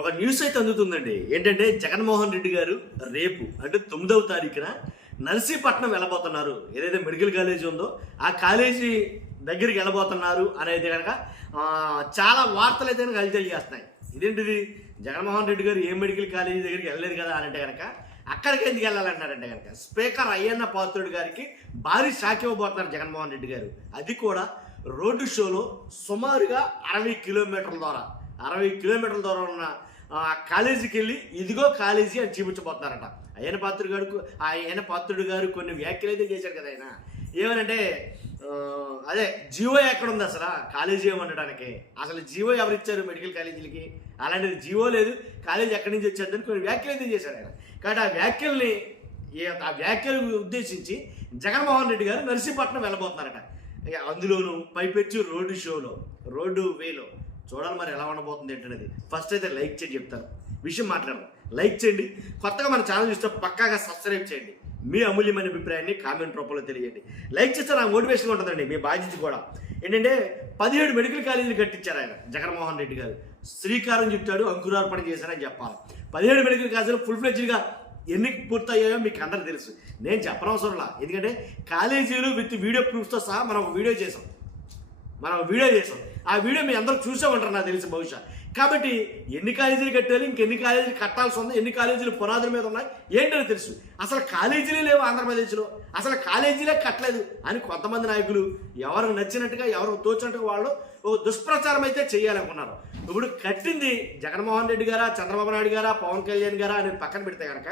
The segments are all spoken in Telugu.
ఒక న్యూస్ అయితే అందుతుందండి. ఏంటంటే జగన్మోహన్ రెడ్డి గారు రేపు అంటే 9వ తారీఖున నర్సీపట్నం వెళ్ళబోతున్నారు. ఏదైతే మెడికల్ కాలేజీ ఉందో ఆ కాలేజీ దగ్గరికి వెళ్ళబోతున్నారు అనేది కనుక చాలా వార్తలు అయితే కనుక హల్చల్ చేస్తున్నాయి. ఇదేంటిది, జగన్మోహన్ రెడ్డి గారు ఏ మెడికల్ కాలేజీ దగ్గరికి వెళ్ళలేదు కదా అని అంటే కనుక అక్కడికి ఎందుకు వెళ్ళాలంటారంటే కనుక స్పీకర్ అయ్యన్న పాత్రుడు గారికి భారీ షాక్ ఇవ్వబోతున్నారు జగన్మోహన్ రెడ్డి గారు. అది కూడా రోడ్డు షోలో సుమారుగా 60 కిలోమీటర్ల దూరం ఉన్న కాలేజీకి వెళ్ళి ఇదిగో కాలేజీ అని చూపించబోతున్నారట. అయ్యన్న పాత్రుడు గారు కొన్ని వ్యాఖ్యలు అయితే చేశారు కదా. ఆయన ఏమనంటే అదే జీవో ఎక్కడ ఉంది అసలు కాలేజీ ఏమనడానికి, అసలు జీవో ఎవరు ఇచ్చారు మెడికల్ కాలేజీలకి, అలాంటిది జీవో లేదు, కాలేజీ ఎక్కడి నుంచి వచ్చేద్దని కొన్ని వ్యాఖ్యలు అయితే చేశారు ఆయన. కాబట్టి ఆ వ్యాఖ్యలు ఉద్దేశించి జగన్మోహన్ రెడ్డి గారు నర్సీపట్నం వెళ్ళబోతున్నారట. అందులోనూ పైపెచ్చు రోడ్డు వేలో చూడాలి మరి ఎలా ఉండబోతుంది ఏంటనేది. ఫస్ట్ అయితే లైక్ చేయండి, చెప్తాను విషయం మాట్లాడదాం. లైక్ చేయండి, కొత్తగా మన ఛానల్ చూస్తే పక్కాగా సబ్స్క్రైబ్ చేయండి, మీ అమూల్యమైన అభిప్రాయాన్ని కామెంట్ రూపంలో తెలియజేయండి. లైక్ చేస్తే నాకు మోటివేషన్ ఉంటుందండి, మీ బాధ్యత కూడా. ఏంటంటే 17 మెడికల్ కాలేజీలు కట్టించారు ఆయన జగన్మోహన్ రెడ్డి గారు. శ్రీకారం చుట్టాడు, అంకురార్పణ చేశారని చెప్పాలి. 17 మెడికల్ కాలేజీలు ఫుల్ ఫ్లెడ్జ్గా ఎన్ని పూర్తయ్యాయో మీకు అందరికీ తెలుసు, నేను చెప్పనవసరంలా. ఎందుకంటే కాలేజీలు విత్ వీడియో ప్రూఫ్స్తో సహా మనం ఒక వీడియో చేసాం. ఆ వీడియో మీ అందరూ చూసే ఉంటారు నాకు తెలిసి బహుశా. కాబట్టి ఎన్ని కాలేజీలు కట్టాలి, ఇంకెన్ని కాలేజీలు కట్టాల్సి ఉంది, ఎన్ని కాలేజీలు పునాదుల మీద ఉన్నాయి ఏంటని తెలుసు. అసలు కాలేజీలే లేవు ఆంధ్రప్రదేశ్లో, అసలు కాలేజీలే కట్టలేదు అని కొంతమంది నాయకులు ఎవరికి నచ్చినట్టుగా ఎవరికి తోచినట్టుగా వాళ్ళు ఒక దుష్ప్రచారం అయితే చేయాలనుకున్నారు. ఇప్పుడు కట్టింది జగన్మోహన్ రెడ్డి గారా, చంద్రబాబు నాయుడు గారా, పవన్ కళ్యాణ్ గారా అనేది పక్కన పెడితే కనుక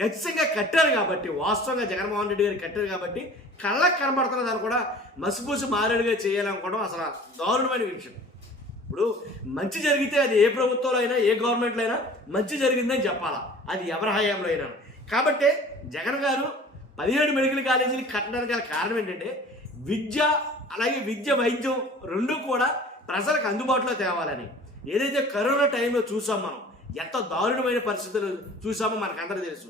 ఖచ్చితంగా కట్టారు కాబట్టి, వాస్తవంగా జగన్మోహన్ రెడ్డి గారు కట్టారు కాబట్టి కళ్ళకు కనబడుతున్న దాన్ని కూడా మసిపూసి మారేడుగా చేయాలనుకోవడం అసలు దారుణమైన విషయం. ఇప్పుడు మంచి జరిగితే అది ఏ ప్రభుత్వంలో అయినా ఏ గవర్నమెంట్లో అయినా మంచి జరిగిందని చెప్పాలా, అది ఎవరి హయాంలో అయినా. కాబట్టి జగన్ గారు 17 మెడికల్ కాలేజీలు కట్టడానికి గల కారణం ఏంటంటే విద్య వైద్యం రెండూ కూడా ప్రజలకు అందుబాటులో తేవాలని. ఏదైతే కరోనా టైంలో చూసాం మనం, ఎంత దారుణమైన పరిస్థితులు చూసామో మనకందరూ తెలుసు.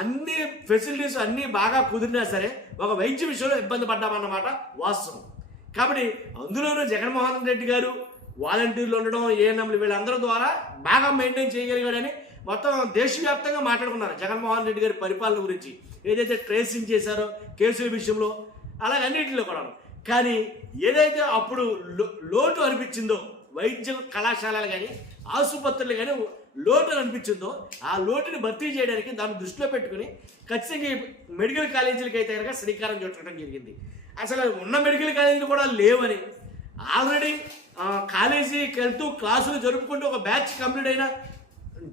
అన్ని ఫెసిలిటీస్ అన్నీ బాగా కుదిరినా సరే ఒక వైద్య విషయంలో ఇబ్బంది పడ్డామన్నమాట వాస్తవం. కాబట్టి అందులోనూ జగన్మోహన్ రెడ్డి గారు వాలంటీర్లు ఉండడం, ఏఎన్ఎంలు వీళ్ళందరి ద్వారా బాగా మెయింటైన్ చేయగలిగాడని మొత్తం దేశవ్యాప్తంగా మాట్లాడుకున్నారు జగన్మోహన్ రెడ్డి గారి పరిపాలన గురించి. ఏదైతే ట్రేసింగ్ చేశారో కేసుల విషయంలో అలాగే అన్నింటిలో కూడా. కానీ ఏదైతే అప్పుడు లోటు అనిపించిందో వైద్య కళాశాలలు కానీ ఆసుపత్రులు కానీ లోటు అనిపించిందో ఆ లోటుని భర్తీ చేయడానికి దాన్ని దృష్టిలో పెట్టుకుని ఖచ్చితంగా మెడికల్ కాలేజీలకి అయితే కనుక శ్రీకారం చుట్టడం జరిగింది. అసలు ఉన్న మెడికల్ కాలేజీలు కూడా లేవని, ఆల్రెడీ కాలేజీకి వెళ్తూ క్లాసులు జరుపుకుంటూ ఒక బ్యాచ్ కంప్లీట్ అయినా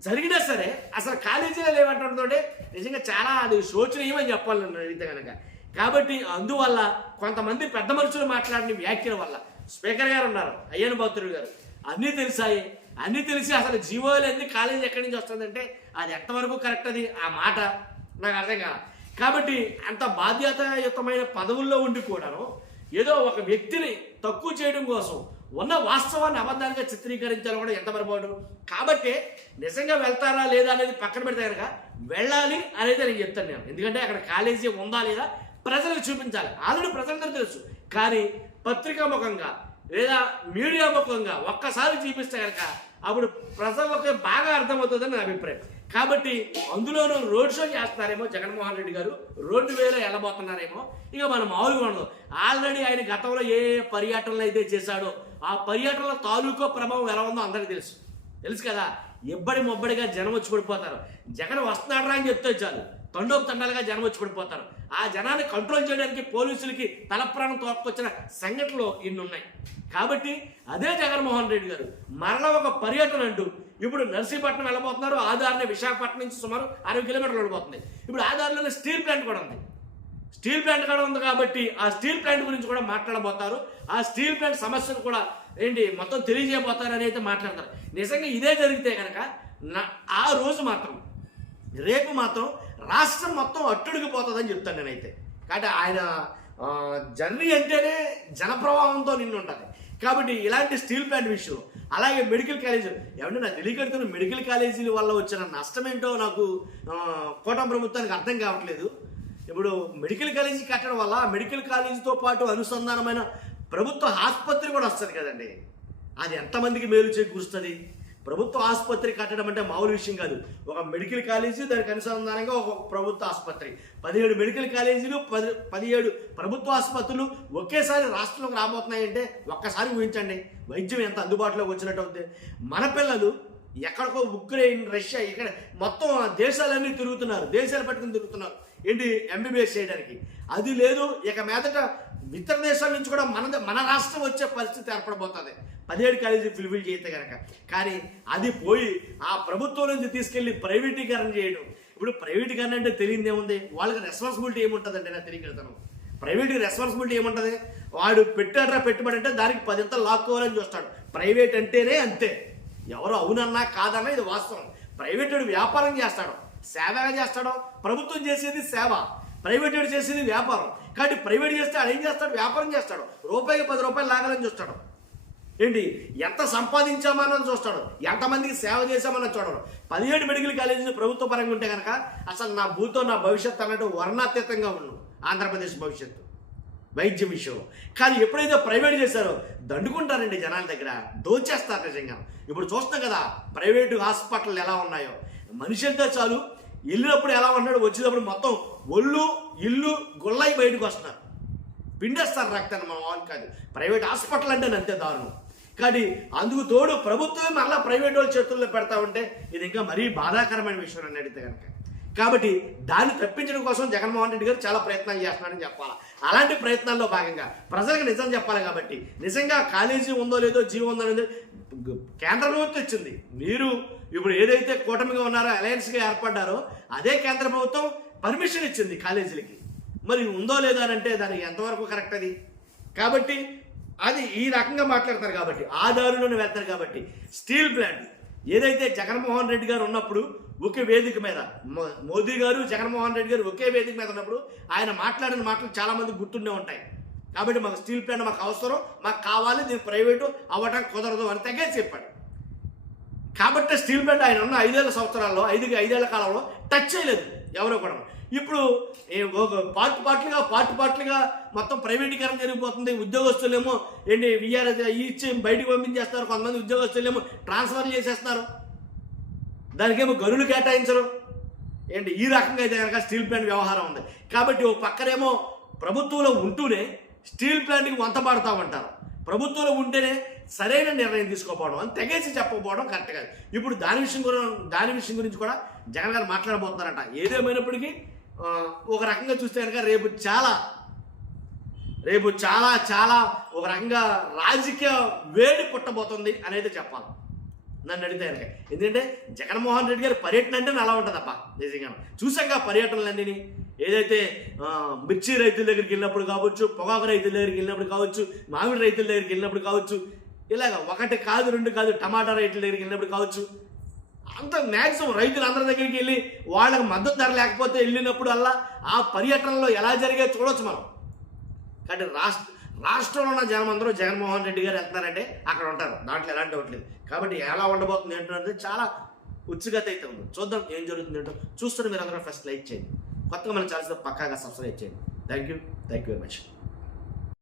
జరిగినా సరే అసలు కాలేజీలో లేవంటుంటే నిజంగా చాలా అది శోచనీయమని చెప్పాలి నన్ను అడిగితే కనుక. కాబట్టి అందువల్ల కొంతమంది పెద్ద మనుషులు మాట్లాడిన వ్యాఖ్యల వల్ల స్పీకర్ గారు ఉన్నారు, అయ్యన్న పాత్రుడు గారు, అన్నీ తెలిసి అసలు జీవోలు ఎందుకు కాలేజీ ఎక్కడి నుంచి వస్తుందంటే అది ఎంతవరకు కరెక్ట్, అది ఆ మాట నాకు అర్థం కాదు. కాబట్టి అంత బాధ్యతాయుతమైన పదవుల్లో ఉండి కూడాను ఏదో ఒక వ్యక్తిని తక్కువ చేయడం కోసం ఉన్న వాస్తవాన్ని అబద్ధాలుగా చిత్రీకరించాలని కూడా ఎంత మరపాటు. కాబట్టి నిజంగా వెళ్తారా లేదా అనేది పక్కన పెడితే కనుక వెళ్ళాలి అనేది నేను చెప్తాను నేను. ఎందుకంటే అక్కడ కాలేజీ ఉందా లేదా ప్రజలకు చూపించాలి. ఆల్రెడీ ప్రజలందరూ తెలుసు, కానీ పత్రికాముఖంగా లేదా మీడియా ముఖంగా ఒక్కసారి చూపిస్తే కనుక అప్పుడు ప్రజలకు బాగా అర్థమవుతుందని నా అభిప్రాయం. కాబట్టి అందులోనూ రోడ్ షో చేస్తున్నారేమో జగన్మోహన్ రెడ్డి గారు, రోడ్డు వేలో వెళ్ళబోతున్నారేమో. ఇక మనం మామూలుగా ఉండదు. ఆల్రెడీ ఆయన గతంలో ఏ పర్యటనలు అయితే చేశాడో ఆ పర్యటనల తాలూకో ప్రభావం ఎలా ఉందో అందరికీ తెలుసు కదా. మొబ్బడిగా జనం వచ్చి పడిపోతారు. జగన్ వస్తున్నాడరా అని చెప్తే చాలు తండోపు జనం వచ్చి పడిపోతారు. ఆ జనాన్ని కంట్రోల్ చేయడానికి పోలీసులకి తలప్రాణం తోక్కొచ్చిన సంఘటనలు ఇన్ని ఉన్నాయి. కాబట్టి అదే జగన్మోహన్ రెడ్డి గారు మరలా ఒక పర్యటన అంటూ ఇప్పుడు నర్సీపట్నం వెళ్ళబోతున్నారు. ఆధారనే విశాఖపట్నం నుంచి సుమారు 60 కిలోమీటర్లు వెళ్ళబోతుంది. ఇప్పుడు ఆధారంలో స్టీల్ ప్లాంట్ కూడా ఉంది. కాబట్టి ఆ స్టీల్ ప్లాంట్ గురించి కూడా మాట్లాడబోతారు. ఆ స్టీల్ ప్లాంట్ సమస్యను కూడా మొత్తం తెలియజేయబోతారని అయితే మాట్లాడతారు. నిజంగా ఇదే జరిగితే కనుక ఆ రోజు మాత్రం రేపు మాత్రం రాష్ట్రం మొత్తం అట్టుడికిపోతుందని చెప్తాను నేనైతే. కాబట్టి ఆయన జర్నీ అంటేనే జనప్రవాహంతో నిండి ఉంటుంది. కాబట్టి ఇలాంటి స్టీల్ ప్లాంట్ విషయం, అలాగే మెడికల్ కాలేజీలు ఏమంటే నాకు తెలియకడుతున్న మెడికల్ కాలేజీల వల్ల వచ్చిన నష్టం ఏంటో నాకు కూటమి ప్రభుత్వానికి అర్థం కావట్లేదు. ఇప్పుడు మెడికల్ కాలేజీ కట్టడం వల్ల మెడికల్ కాలేజీతో పాటు అనుసంధానమైన ప్రభుత్వ ఆసుపత్రి కూడా వస్తుంది కదండి. అది ఎంతమందికి మేలు చేకూరుస్తుంది? ప్రభుత్వ ఆసుపత్రి కట్టడం అంటే మామూలు విషయం కాదు. ఒక మెడికల్ కాలేజీ, దానికి అనుసంధానంగా ఒక ప్రభుత్వ ఆసుపత్రి, 17 మెడికల్ కాలేజీలు, 17 ప్రభుత్వ ఆసుపత్రులు ఒకేసారి రాష్ట్రంలోకి రాబోతున్నాయంటే ఒక్కసారి ఊహించండి వైద్యం ఎంత అందుబాటులోకి వచ్చినట్టు అవుతుంది. మన పిల్లలు ఎక్కడికో ఉక్రెయిన్, రష్యా, ఇక్కడ మొత్తం దేశాలన్నీ తిరుగుతున్నారు, దేశాలు పట్టుకుని తిరుగుతున్నారు ఏంటి ఎంబీబీఎస్ చేయడానికి. అది లేదు, ఇక మీదట ఇతర దేశాల నుంచి కూడా మన రాష్ట్రం వచ్చే పరిస్థితి ఏర్పడబోతుంది 17 కాలేజీ ఫుల్ఫిల్ చేస్తే కనుక. కానీ అది పోయి ఆ ప్రభుత్వం నుంచి తీసుకెళ్ళి ప్రైవేటీకరణ చేయడం. ఇప్పుడు ప్రైవేటీకరణ అంటే తెలియదు ఏముంది, వాళ్ళకి రెస్పాన్సిబిలిటీ ఏముంటుందండి నాకు తెలియగలుగుతాను. ప్రైవేట్కి రెస్పాన్సిబిలిటీ ఏముంటుంది, వాడు పెట్టాడ్రా పెట్టుబడి అంటే దానికి 10 ఇంతలు లాక్కోవాలని చూస్తాడు. ప్రైవేట్ అంటేనే అంతే, ఎవరు అవునన్నా కాదన్నా ఇది వాస్తవం. ప్రైవేట్ వ్యాపారం చేస్తాడు, సేవగా చేస్తాడు. ప్రభుత్వం చేసేది సేవ, ప్రైవేట్ చేసేది వ్యాపారం. కాబట్టి ప్రైవేట్ చేస్తే ఆయన ఏం చేస్తాడు, వ్యాపారం చేస్తాడు, రూపాయికి 10 రూపాయలు లాగాలని చూస్తాడు. ఏంటి ఎంత సంపాదించామని చూస్తాడు, ఎంతమందికి సేవ చేశామని చూడడు. 17 మెడికల్ కాలేజీలు ప్రభుత్వ పరంగా ఉంటే కనుక అసలు నా భూతో నా భవిష్యత్తు అన్నట్టు వర్ణాతీతంగా ఉన్నాను ఆంధ్రప్రదేశ్ భవిష్యత్తు వైద్య విషయంలో. కానీ ఎప్పుడైతే ప్రైవేట్ చేశారో దండుకుంటారండి జనాల దగ్గర, దోచేస్తారు నిజంగా. ఇప్పుడు చూస్తున్నాం కదా ప్రైవేటు హాస్పిటల్ ఎలా ఉన్నాయో. మనిషి వెళ్తే చాలు, వెళ్ళినప్పుడు ఎలా ఉన్నాడు, వచ్చేటప్పుడు మొత్తం ఒళ్ళు ఇల్లు గుళ్ళయి బయటకు వస్తున్నారు, పిండేస్తారు రక్తాన్ని. మన వాళ్ళు కాదు, ప్రైవేట్ హాస్పిటల్ అంటే అంతే దారుణం. కానీ అందుకు తోడు ప్రభుత్వమే మరలా ప్రైవేట్ వాళ్ళ చేతుల్లో పెడతా ఉంటే ఇది ఇంకా మరీ బాధాకరమైన విషయం అని అడిగితే కనుక. కాబట్టి దాన్ని తప్పించడం కోసం జగన్మోహన్ రెడ్డి గారు చాలా ప్రయత్నాలు చేస్తున్నారని చెప్పాలి. అలాంటి ప్రయత్నాల్లో భాగంగా ప్రజలకు నిజం చెప్పాలి. కాబట్టి నిజంగా కాలేజీ ఉందో లేదో, జీవో ఉందో లేదో కేంద్ర ప్రభుత్వం ఇచ్చింది. మీరు ఇప్పుడు ఏదైతే కూటమిగా ఉన్నారో, అలయన్స్గా ఏర్పడ్డారో అదే కేంద్ర ప్రభుత్వం పర్మిషన్ ఇచ్చింది కాలేజీలకి. మరి ఉందో లేదో అని అంటే దానికి ఎంతవరకు కరెక్ట్ అది? కాబట్టి అది ఈ రకంగా మాట్లాడతారు కాబట్టి, ఆ దారిలోనే వెళ్తారు. కాబట్టి స్టీల్ ప్లాంట్ ఏదైతే జగన్మోహన్ రెడ్డి గారు ఉన్నప్పుడు ఒకే వేదిక మీద, మోదీ గారు జగన్మోహన్ రెడ్డి గారు ఒకే వేదిక మీద ఉన్నప్పుడు ఆయన మాట్లాడిన మాటలు చాలా మంది గుర్తుండే ఉంటాయి. కాబట్టి మాకు స్టీల్ ప్లాంట్ మాకు అవసరం, మాకు కావాలి, దీన్ని ప్రైవేటు అవ్వడం కుదరదు అని తగ్గేసి చెప్పాడు. కాబట్టి స్టీల్ ప్లాంట్ ఆయన ఉన్న 5 సంవత్సరాల్లో 5 కాలంలో టచ్ చేయలేదు ఎవరో కూడా. ఇప్పుడు పార్ట్లుగా మొత్తం ప్రైవేటీకరణ జరిగిపోతుంది. ఉద్యోగస్తులేమో ఏంటి విఆర్ఎస్ ఇచ్చి బయటకు పంపించేస్తారు, కొంతమంది ఉద్యోగస్తులేమో ట్రాన్స్ఫర్ చేసేస్తున్నారు, దానికేమో గనులు కేటాయించరు. ఏంటి ఈ రకంగా అయితే కనుక స్టీల్ ప్లాంట్ వ్యవహారం ఉంది. కాబట్టి ఓ పక్కనేమో ప్రభుత్వంలో ఉంటూనే స్టీల్ ప్లాంట్కి వంతపాడుతూ ఉంటారు, ప్రభుత్వంలో ఉంటేనే సరైన నిర్ణయం తీసుకోకపోవడం అని తెగేసి చెప్పకపోవడం కరెక్ట్ కాదు. ఇప్పుడు దాని విషయం గురించి కూడా జగన్ గారు మాట్లాడబోతున్నారట. ఏదేమైనప్పటికీ ఒక రకంగా చూస్తే కనుక రేపు చాలా చాలా ఒక రకంగా రాజకీయ వేడి పుట్టబోతుంది అనేది చెప్పాలి నన్ను అడిగితే కనుక. ఎందుకంటే జగన్మోహన్ రెడ్డి గారి పర్యటన అంటే అలా ఉంటుందప్ప. నిజంగా చూసాక పర్యటనలన్నీ ఏదైతే మిర్చి రైతుల దగ్గరికి వెళ్ళినప్పుడు కావచ్చు, పొగాకు రైతుల దగ్గరికి వెళ్ళినప్పుడు కావచ్చు, మామిడి రైతుల దగ్గరికి వెళ్ళినప్పుడు కావచ్చు, ఇలాగ 1 కాదు 2 కాదు టమాటా రైతుల దగ్గరికి వెళ్ళినప్పుడు కావచ్చు, అంత మ్యాక్సిమం రైతులు అందరి దగ్గరికి వెళ్ళి వాళ్ళకి మద్దతు ధర లేకపోతే వెళ్ళినప్పుడు అలా ఆ పర్యటనలో ఎలా జరిగాయో చూడవచ్చు మనం. కాబట్టి రాష్ట్రంలో ఉన్న జనం అందరూ జగన్మోహన్ రెడ్డి గారు వెళ్తున్నారంటే అక్కడ ఉంటారు, దాంట్లో ఎలాంటి డౌట్ లేదు. కాబట్టి ఎలా ఉండబోతుంది ఏంటంటే చాలా ఉత్సుకత అయితే ఉంది. చూద్దాం ఏం జరుగుతుంది ఏంటో. చూస్తున్న మీరు అందరూ ఫస్ట్ లైక్ చేయండి, కొత్తగా మనం ఛానల్ పక్కాగా సబ్స్క్రైబ్ చేయండి. Thank you very much.